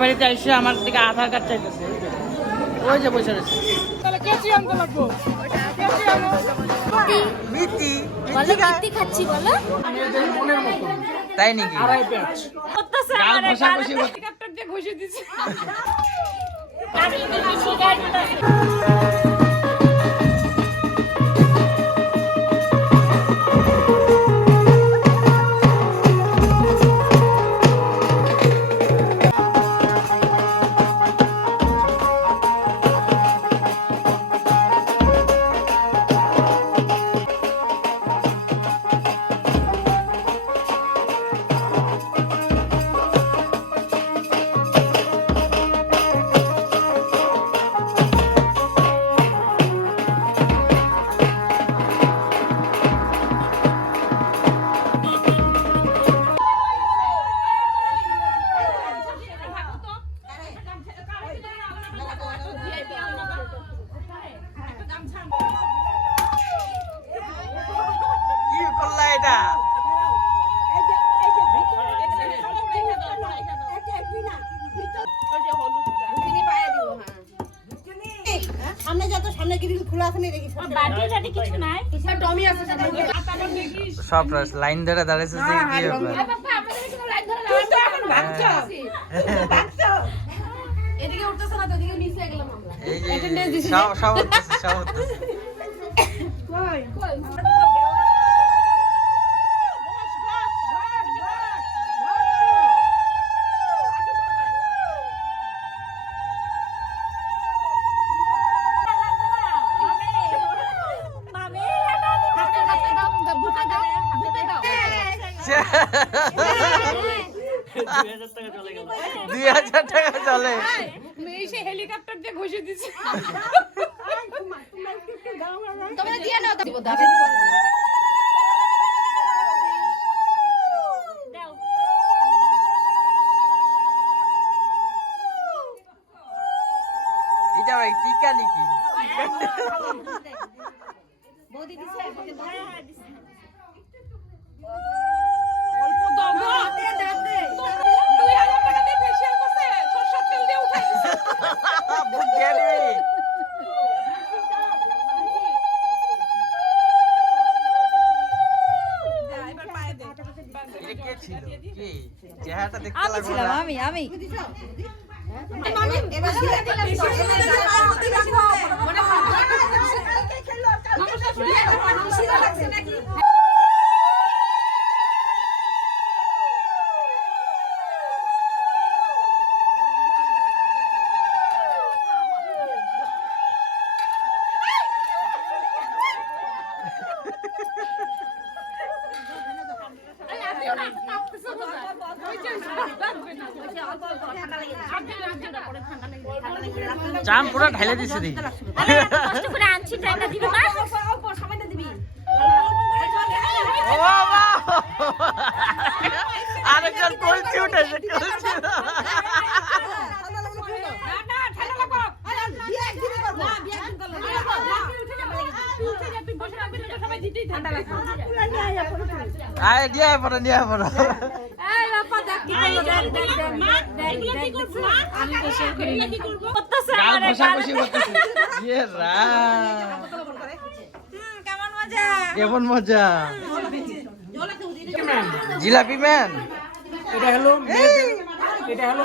বাড়িতে এসে আমার দিকে আধার কার্ড চাইতেছে, ওই যে বসে রয়েছে। তাই নাকি? ঘষে দিচ্ছে। সব লাইন ধরে দাঁড়িয়েছে যে কি এদিকে উঠতেছ না, ওদিকে মিস হয়ে গেলাম আমরা। এই যে সব টাকা চলে। হেলিকপ্টার দিয়ে ঘষে দিচ্ছে। এটা ভাই টিকা নাকি? বৌদি দিছে, আমি চাম পুরো ঢাইলে দিছে দি। কষ্ট করে আনছি, টাইমটা দিবি না? অল্প সময়টা দিবি। ও বাবা, আরেকজন কলছি উঠেছে, কলছি। না ঠান্ডা লাগো। বিয়ে একদিন করব। না বিয়ে একদিন করব। উঠে যা, তুই বসে রাখবি না, সবাই দিতেই ঠান্ডা লাগবে। আয় দিয়া পড়া নিয়া পড়া। এই বাবা দেখ কি করব। আমি তো শেয়ার করি না। করতেছে গাল আমারে ঘষাঘষি করতেছে। ইয়ে রা, কেমন মজা। কেমন মজা। জিলাপি ম্যান, এটা হলো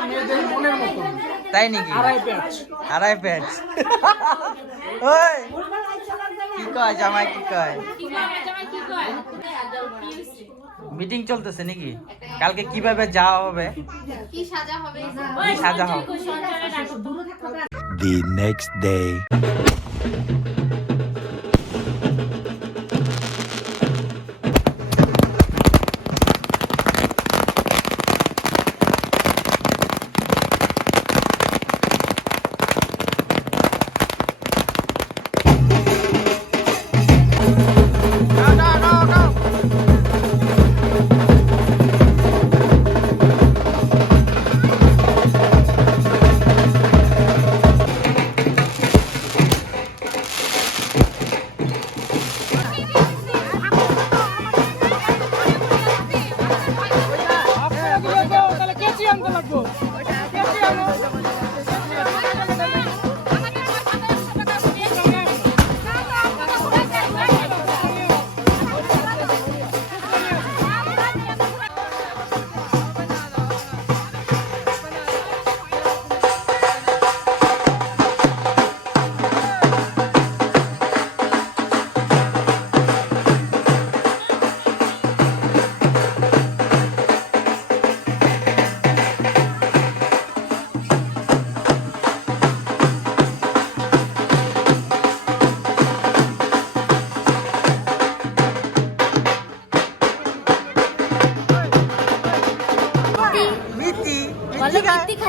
মেয়েদের মনের মতো। তাই নাকি? আড়াই প্যাচ। ওই কি কয় জামাই, কি কয়? মিটিং চলতেছে নাকি? কালকে কিভাবে যাওয়া হবে, কি সাজা হবে, কি সাজা হবে? The next day.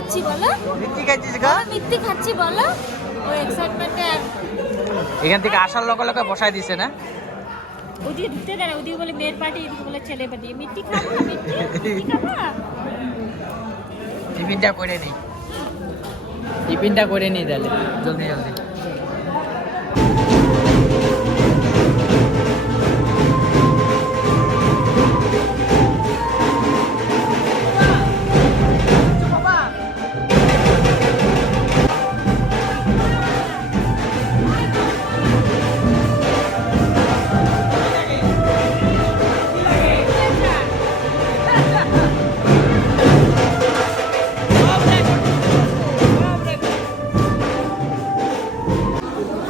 খাচ্ছি বলো, মিথ্যি খাইছিস গা? মিথ্যে খাচ্ছি বলো, ওই এক্সাইটমেন্টে। এখান থেকে আসার লগে লগে বসাই দিছে না? ওদিকে ঢুকতে দেয় না, ওদিকে বলে মেয়ের পার্টি, এদিকে বলে ছেলে পার্টি। মিথ্যে খাবো না, মিথ্যে খাবো। টিফিনটা করে নেই, টিফিনটা করে নেই তাহলে জলদি জলদি।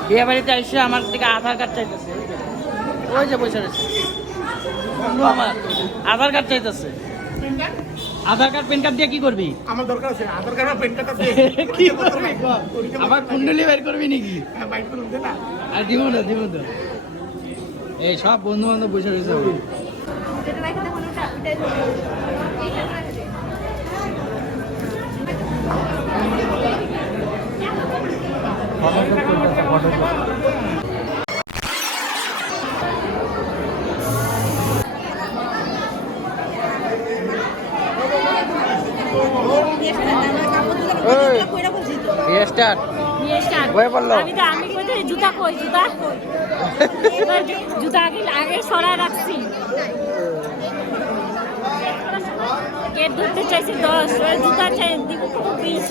বিয়ে বাড়িতে এসে আমার দিকে আধার কার্ড চাইতেছে, ওই যে বসে রয়েছে বন্ধু আমার, আধার কার্ড চাইতেছে। আধার কার্ড প্যান কার্ড দিয়ে কি করবি? আমার দরকার আছে আধার কার্ড আর প্যান কার্ড আছে। কি করবি? আবার কুণ্ডলি বের করবি নাকি? হ্যাঁ, বাইক করুন দে না। আর দিব না, দিব না। এই সব বন্ধু বান্ধব বসে রয়েছে। বিয়ে স্টার্ট হয়ে পড়লো। আমি কই যে জুতা কই, জুতা কই? এবার জুতা আগে সরায় রাখছি। গেট ধরতে চাইছি 10, এবার জুতা চাই দিব 20।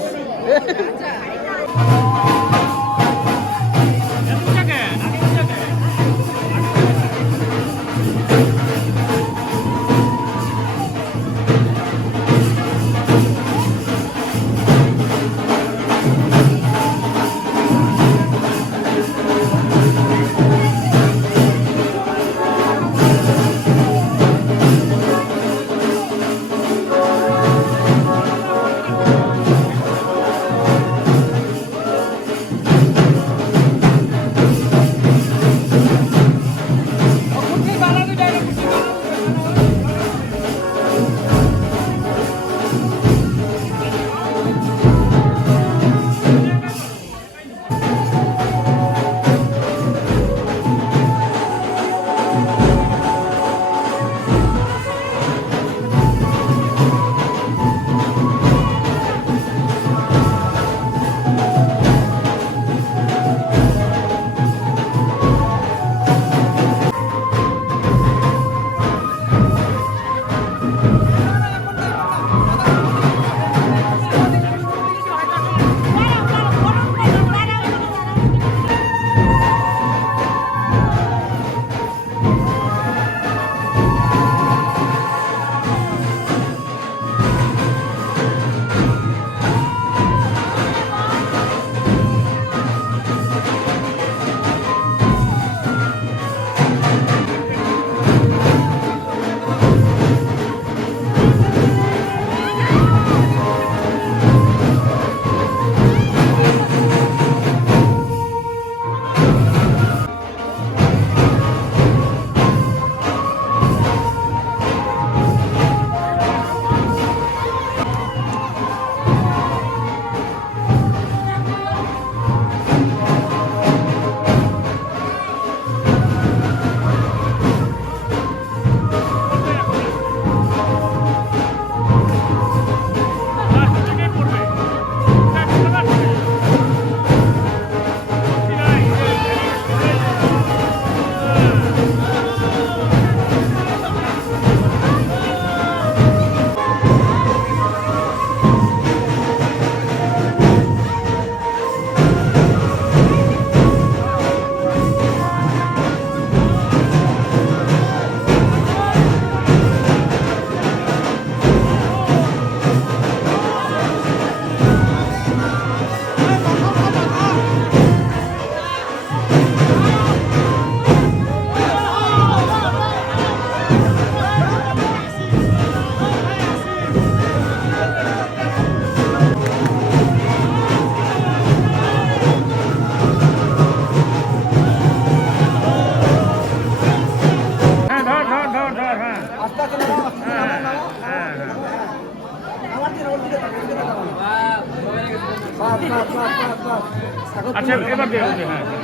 ওইটাই ওইটাই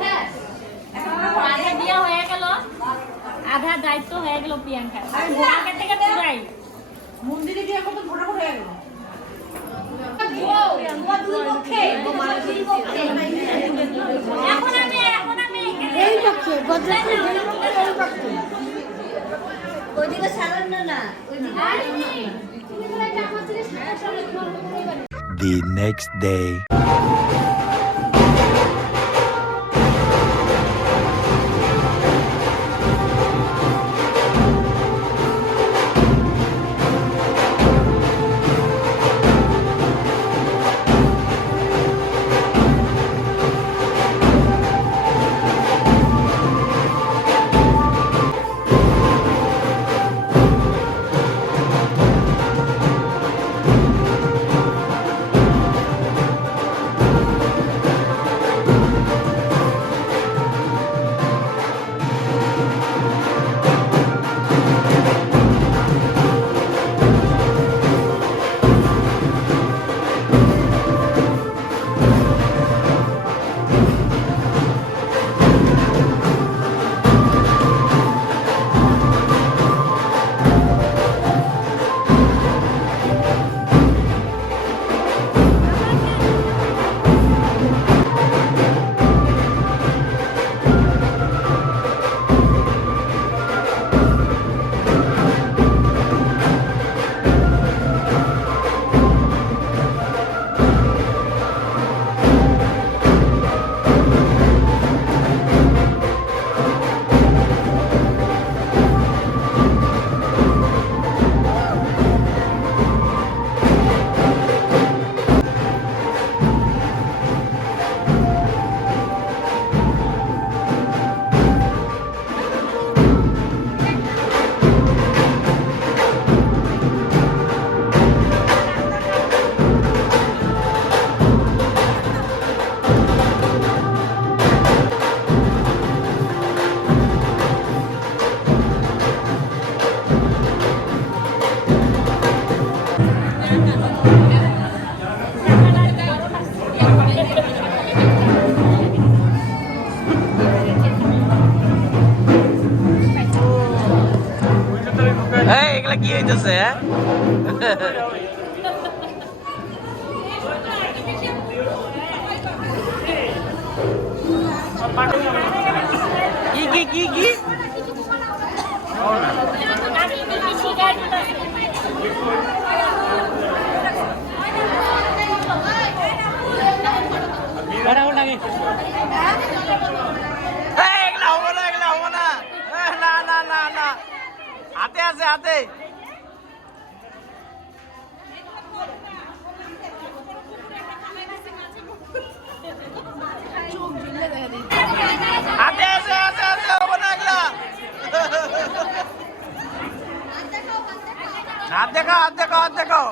হ্যাঁ আধা বিয়ে হয়ে গেল, আধা দায়িত্ব হয়ে গেল প্রিয়াঙ্কা। আগে থেকে পুরাই মন্দিরে গিয়ে এখন তো ভোটাভুট হয়ে গেল। এখন আমি এই পক্ষে বজ্রশ্রী এই পক্ষে ওইদিকে সাধারণ না The next day. এই এগুলা কি হইতেছে হ্যাঁ কি কি কি কি এগুলা হবো না এগুলা হবো না না না না না হাতে আছে হাতে হাতে আছে আছে আছে হবো না এগুলা হাত দেখো হাত দেখো হাত দেখো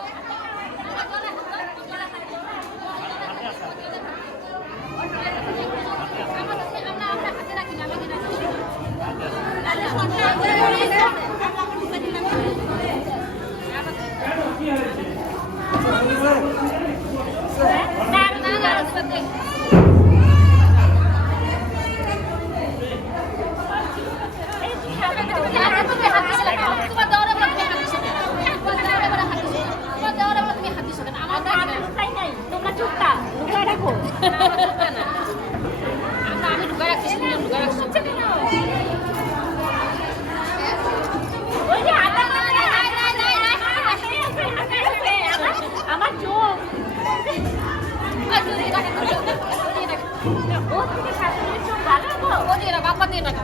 বাবা দিয়ে টাকা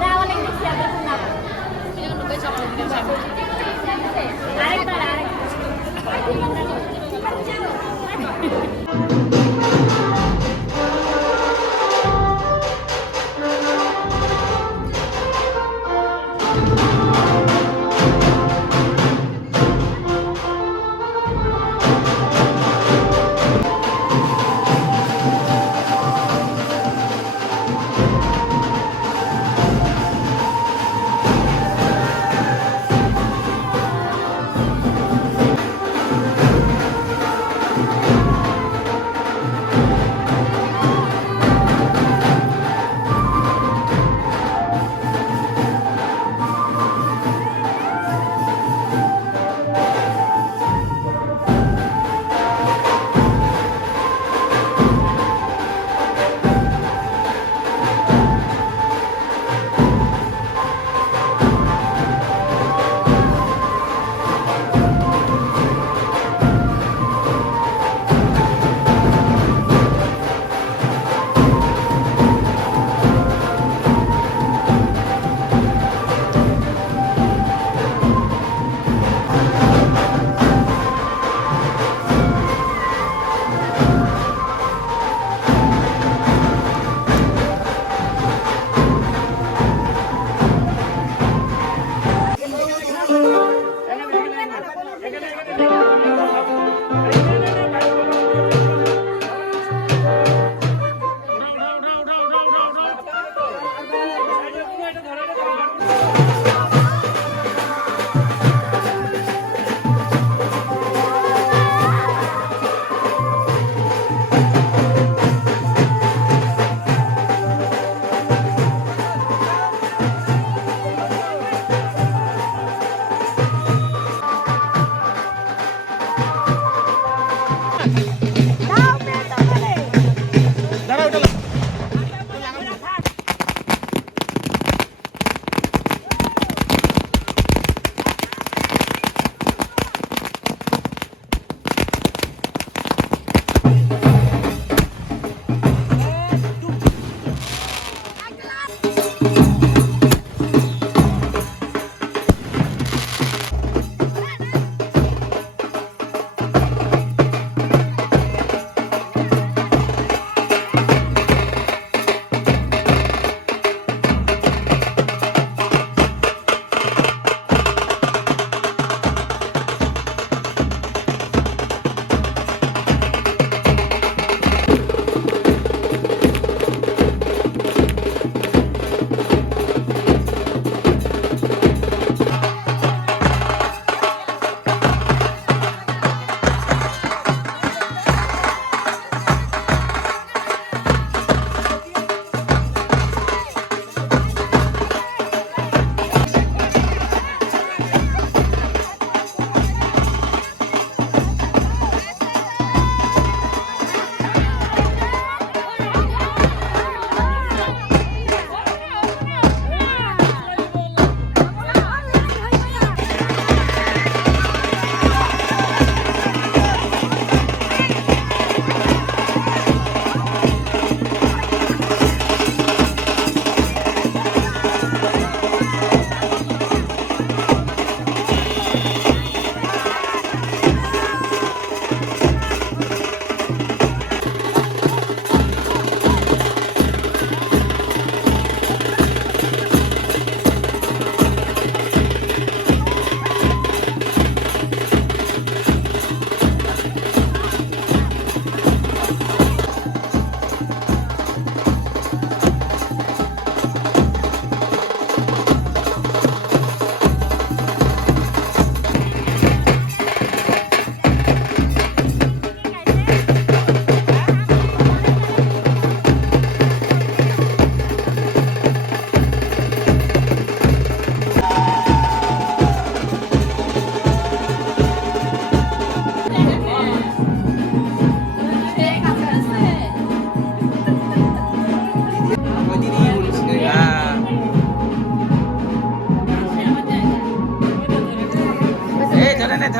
না অনেক বেশি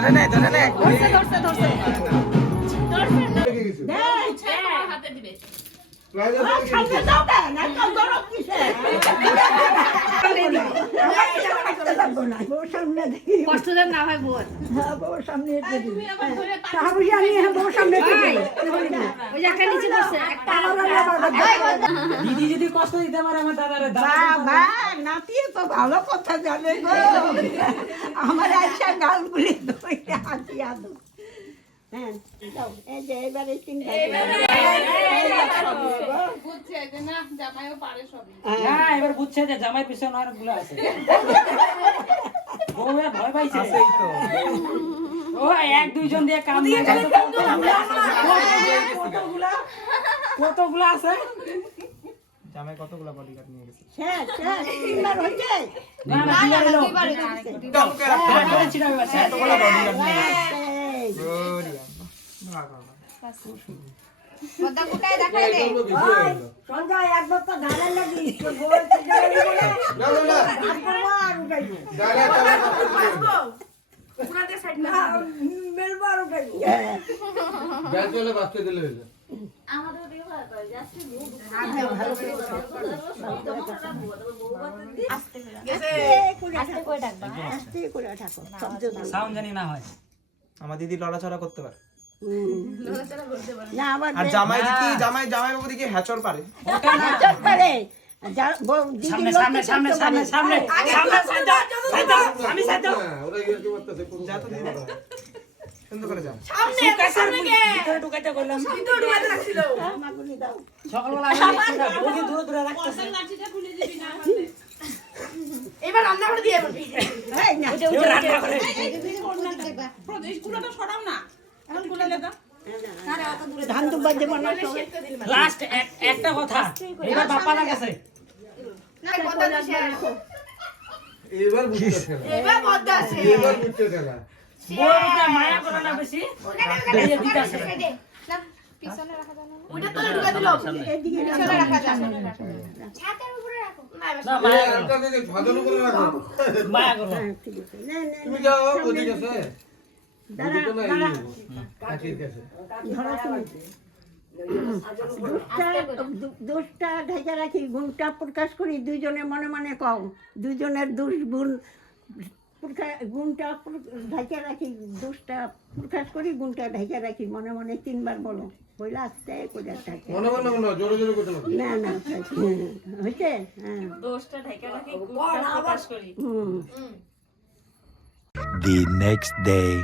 ধরে নে ধরে নে সামনে যাও কেন একদম গরম কিসে বউ সামনে দেখি কষ্ট যেন না হয় বোন বউ সামনে দেখি টাকা পয়সা নিয়ে বউ সামনে দেখি ওই যে একটা নিচে বসে একটা দিদি যদি কষ্ট দিতে পারে আমার দাদারে বাবা নাতি তো ভালো কথা জানে গো আমার আইসা গালগুলি ধরে হাসি আদু হ্যাঁ যাও এই যে এবারে চিন্তা না এবার বুঝছে যে জামাই পিছনে অনেকগুলো আছে বউরা ভয় পাইছে ও এক দুইজন দিয়ে কাম না কতগুলো আছে জামাই কতগুলো বডিগার্ড নিয়ে গেছে শেষ শেষ তিনবার হয়েছে না না দুইবার কতগুলো বডিগার্ড নিয়ে গেছে পদ্মা কোটায় দেখাই দে সঞ্জয় একবার তো ধারে লাগি বউয়ের চিন্তা আমাদের দিকে ভালো করে যাচ্ছে আস্তে করে ডাকবা আস্তে করে থাকো সাউন্ড জানি না হয় আমার দিদি লড়াচড়া করতে পারে না আবার আর জামাই বাবু দিকে হ্যাচর পারে চট পারে সামনে সামনে সামনে সামনে সামনে আমি সাথে যা তো দিদি সুন্দর করে যা ভিতরে ঢুকাইতে করলাম মাগুলি দাও সকালবেলা আমি বউকে দূরে দূরে রাখতেছে এবার রান্না করে দিয়ে বলবি এই না কেউ রান্না করে স্কুলটা সরাও না এখন গুলালে দাও ধান তো বাজে মনে লাস্ট একটা কথা এবার বাপ্পা লাগাছে না কথা দিছে এবার বুঝতে এবার বদ্দা আছে বউটা মায়া করে না বেশি এই যে দিতাছে পিছনে রাখা যায় না ওইটা তো ঢুকা দিল এদিকে পিছনে রাখা যায় ছাতের উপরে রাখো না না মায়া করো মায়া করো ঠিক আছে না না তুমি যাও ওদিকে আছে দাঁড়া দাঁড়া ঠিক আছে ধরো তুমি দোষটা ঢেকে রাখি গুণটা প্রকাশ করি দুইজনে মনে মনে কও দুইজনের দুষ গুণ গুণটা ঢেকে রাখি দোষটা প্রকাশ করি গুণটা ঢেকে রাখি মনে মনে তিনবার বলো বইলে আস্তে করে থাকে মনে জোরে জোরে করতে না না হয়েছে হ্যাঁ দোষটা ঢাকা রাখি গুণটা প্রকাশ করি হুম The next day.